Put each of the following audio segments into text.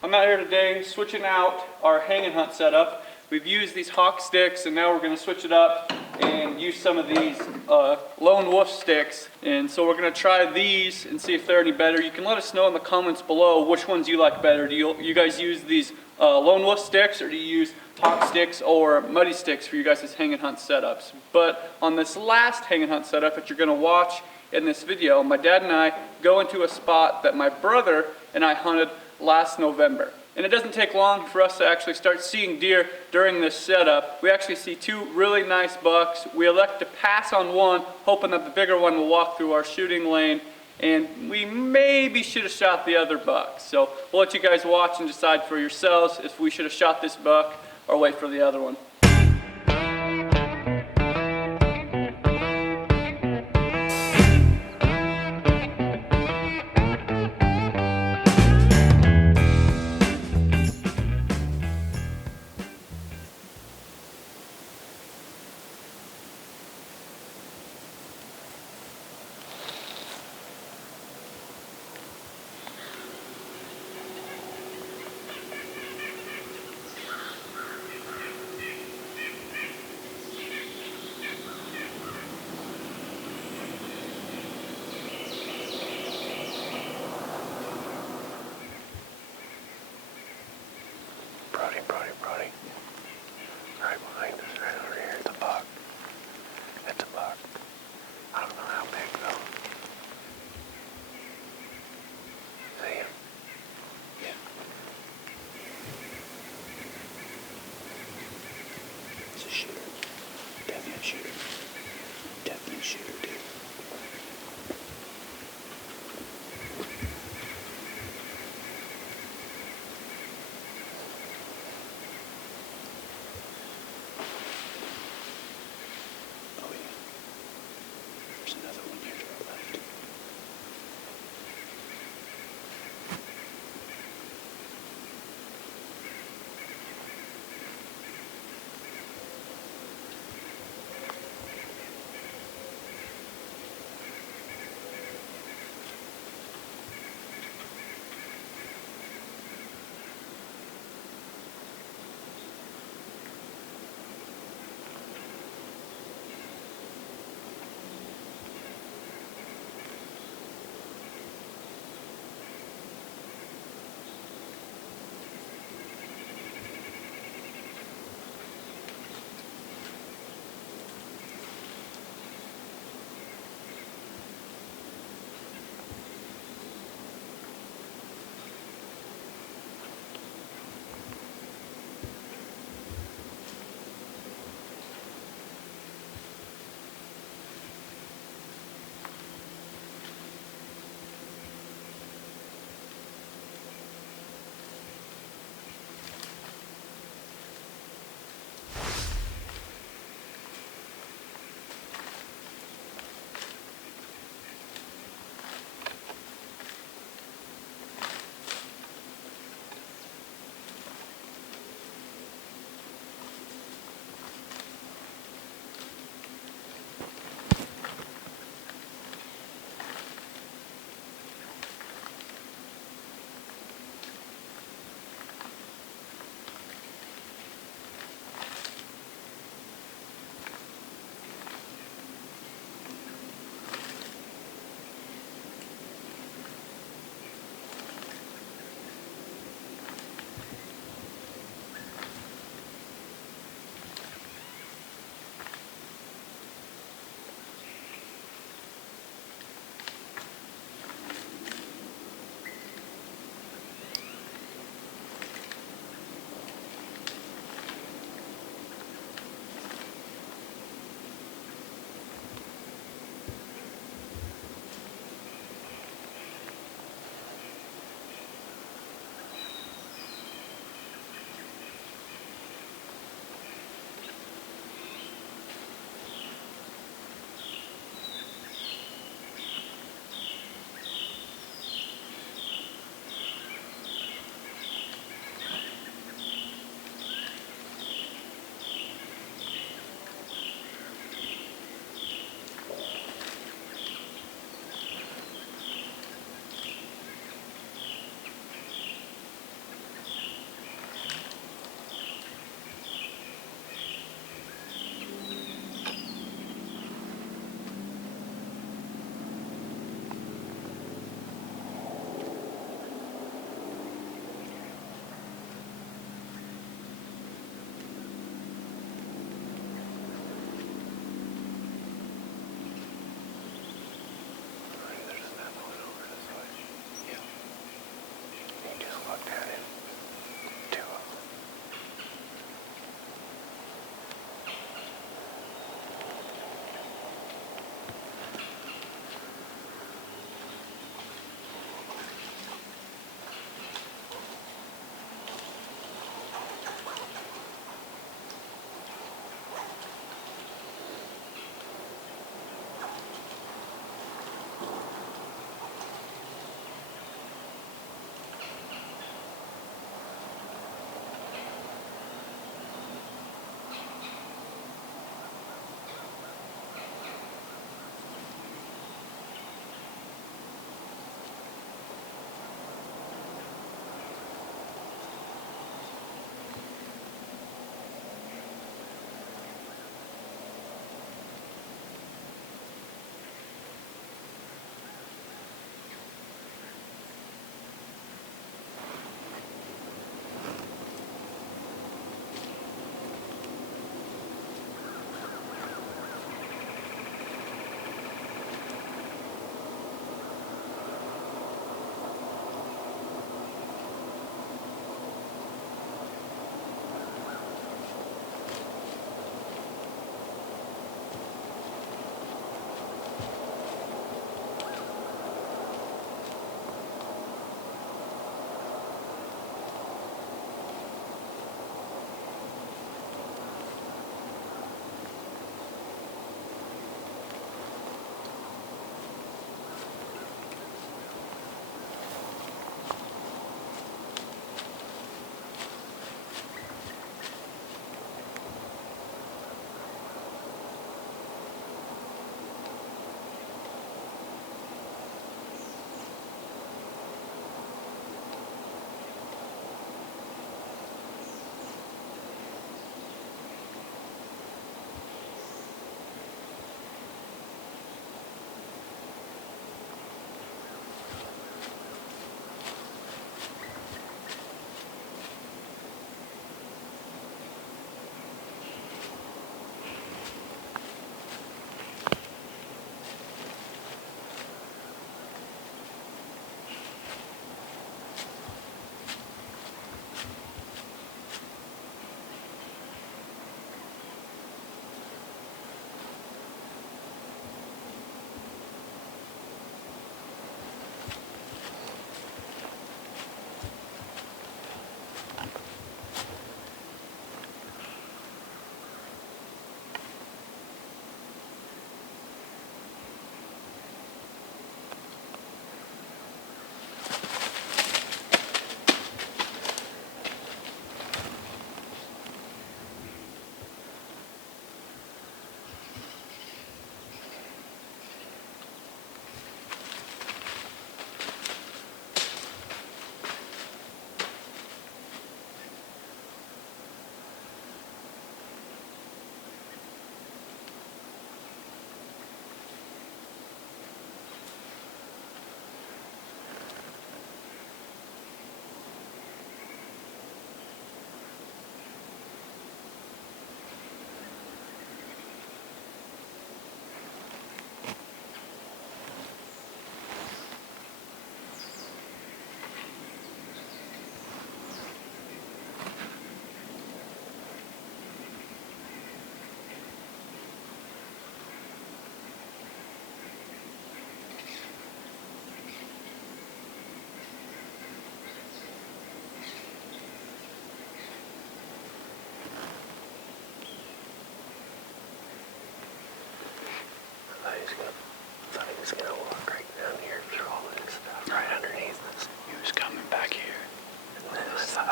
I'm out here today switching out our hang and hunt setup. We've used these hawk sticks and now we're going to switch it up and use some of these lone wolf sticks. And so we're going to try these and see if they're any better. You can let us know in the comments below which ones you like better. Do you guys use these lone wolf sticks, or do you use hawk sticks or muddy sticks for you guys' hang and hunt setups? But on this last hang and hunt setup that you're going to watch in this video, my dad and I go into a spot that my brother and I hunted last November. And it doesn't take long for us to actually start seeing deer during this setup. We actually see two really nice bucks. We elect to pass on one, hoping that the bigger one will walk through our shooting lane, and we maybe should have shot the other buck. So we'll let you guys watch and decide for yourselves if we should have shot this buck or wait for the other one. Brody. Right behind us, right over here, it's a buck. It's a buck. I don't know how big though. See him? Yeah. It's a shooter. Definite shooter. Definite shooter, dude.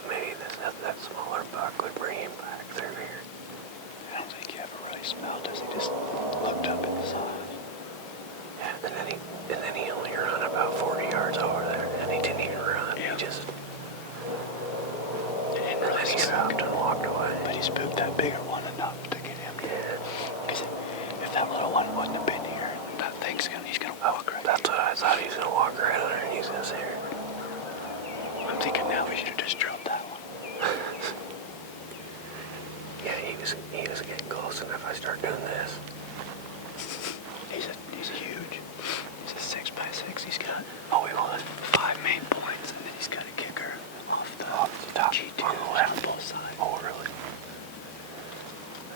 thought maybe that smaller buck would bring him back through here. I don't think he ever really smelled us. He just looked up and saw us. Yeah, and then he only ran about 40 yards over there, and he didn't even run. Yeah. He just. And then he stopped and walked away. But he spooked that bigger one enough to get him. Yeah. Because if that little one wouldn't have been here, that thing's he's gonna walk right. That's what I thought. He's gonna walk right under and he's gonna sit here. I'm thinking now we should have just dropped that one. Yeah, he was getting close enough. I start doing this. He's huge. He's a 6x6. He's got 5 main points, and then he's got a kicker off the top G2 on the left. on both sides. Oh, really?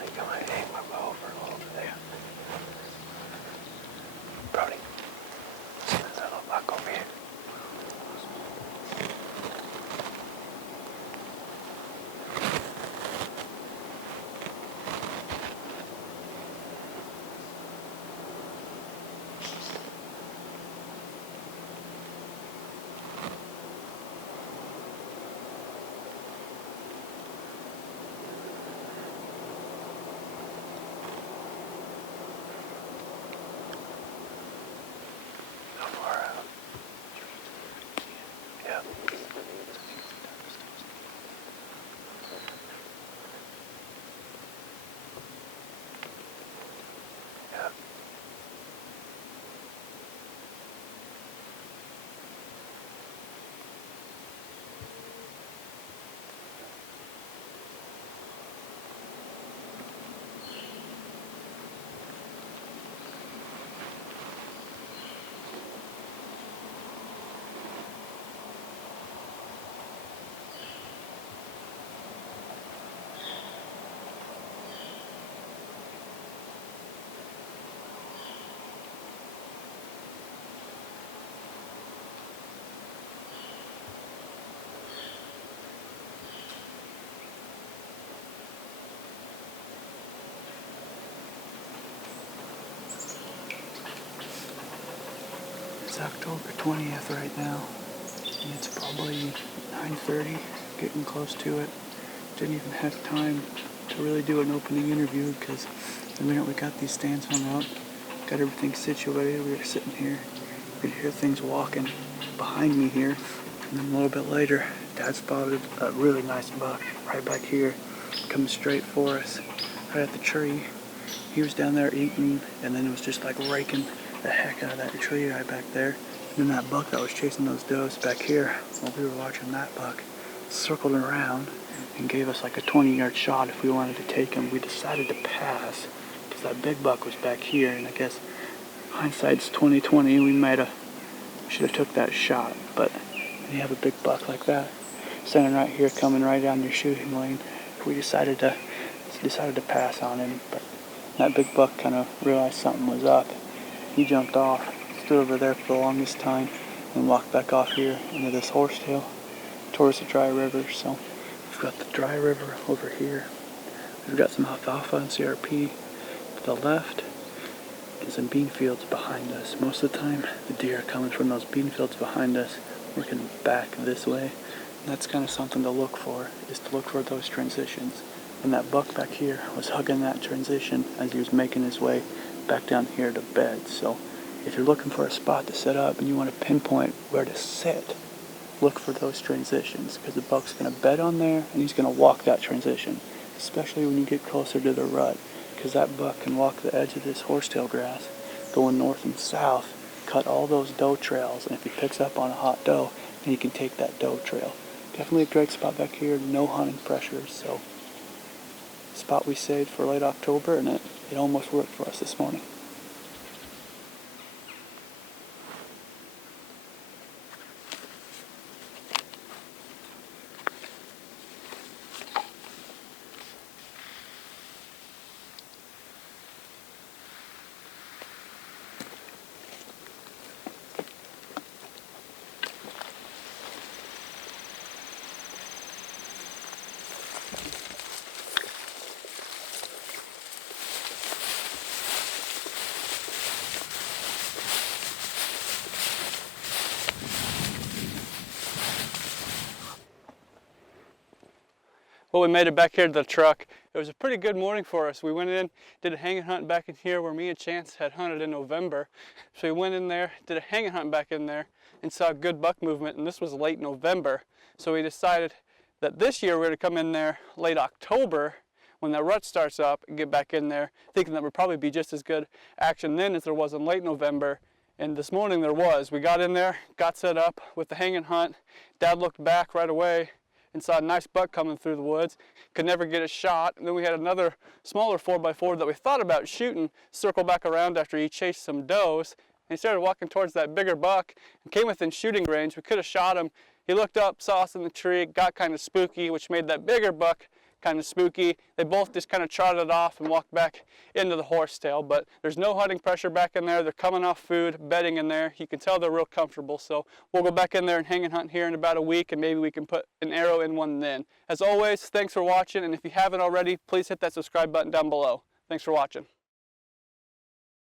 I think I might hang my bow for a little bit there. Brody, see that little buck over here? How far out? Yeah. Yeah. It's October 20th right now, and it's probably 9:30, getting close to it. Didn't even have time to really do an opening interview because the minute we got these stands hung up, got everything situated, we were sitting here, we could hear things walking behind me here, and then a little bit later, Dad spotted a really nice buck right back here, coming straight for us, right at the tree. He was down there eating, and then it was just like raking the heck out of that tree right back there. And then that buck that was chasing those does back here, while we were watching that buck, circled around and gave us like a 20-yard shot if we wanted to take him. We decided to pass because that big buck was back here, and I guess hindsight's 20/20. We should have took that shot, but when you have a big buck like that standing right here, coming right down your shooting lane, we decided to pass on him. But that big buck kind of realized something was up. He jumped off, stood over there for the longest time, and walked back off here into this horsetail towards the dry river. So we've got the dry river over here. We've got some alfalfa and CRP to the left, and some bean fields behind us. Most of the time, the deer are coming from those bean fields behind us, working back this way. And that's kind of something to look for, is to look for those transitions. And that buck back here was hugging that transition as he was making his way back down here to bed. So if you're looking for a spot to set up and you want to pinpoint where to sit, look for those transitions, because the buck's going to bed on there and he's going to walk that transition, especially when you get closer to the rut, because that buck can walk the edge of this horsetail grass going north and south, cut all those doe trails, and if he picks up on a hot doe, then he can take that doe trail. Definitely a great spot back here, no hunting pressures. So spot we saved for late October, and it almost worked for us this morning. Well, we made it back here to the truck. It was a pretty good morning for us. We went in, did a hanging hunt back in here where me and Chance had hunted in November. So we went in there, did a hanging hunt back in there, and saw good buck movement, and this was late November. So we decided that this year we're going to come in there late October when that rut starts up and get back in there, thinking that would probably be just as good action then as there was in late November. And this morning there was. We got in there, got set up with the hanging hunt. Dad looked back right away and saw a nice buck coming through the woods. Could never get a shot. And then we had another smaller 4x4 that we thought about shooting, circle back around after he chased some does. And he started walking towards that bigger buck and came within shooting range. We could have shot him. He looked up, saw us in the tree, got kind of spooky, which made that bigger buck kind of spooky. They both just kind of trotted off and walked back into the horsetail, but there's no hunting pressure back in there. They're coming off food, bedding in there. You can tell they're real comfortable, so we'll go back in there and hang and hunt here in about a week, and maybe we can put an arrow in one then. As always, thanks for watching, and if you haven't already, please hit that subscribe button down below. Thanks for watching.